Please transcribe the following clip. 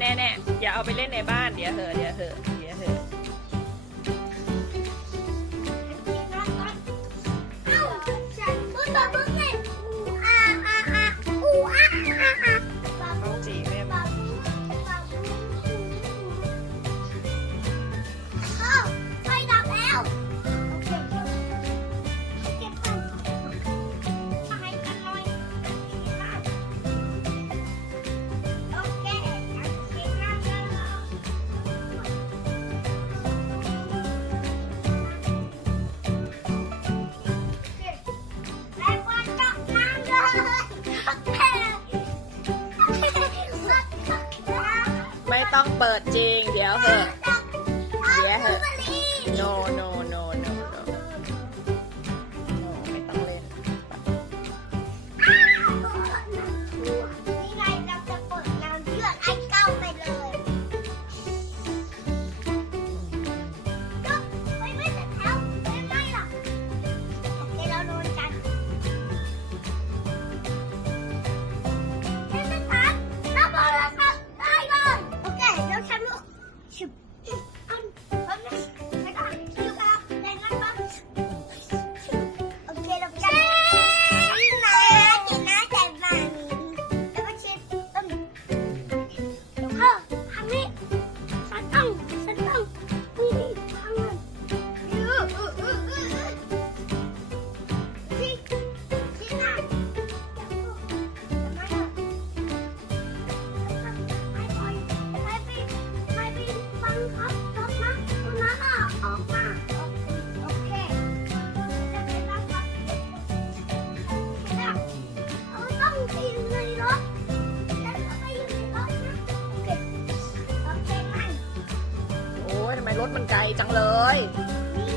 แน่อย่าเอาไปเล่นในบ้านเดี๋ยวเหอะเอาจีแม่มาไม่ต้องเปิดจริงเดี๋ยวเหอะโนไม่ต้องเล่นนี่ไงเราจะเปิดน้ำเยือกไอ้เก้าไปเลยก็ไม่เสร็จแล้วไม่หรอกโอเคเราโดนกันเล่นไม่ทันเราบอกแล้วครับได้เลยโอเคเราทำลูกชิบอันคนนี้ไม่ต้องชิบครับได้งั้นปะโอเคเราไปกันกินน้ำแต่บางแล้วก็ชิบต้นทำนี่ฉันต้องนี่ทำมันที่นั่นทำไมอ่ะไม่ไปฟังครับตรงนั้นออกมาโอเคจะไปรับครับเราต้องไปอยู่ในรถฉันก็ไปอยู่ในรถนะโอเคมัน โอ้ยทำไมรถมันไกลจังเลย นี่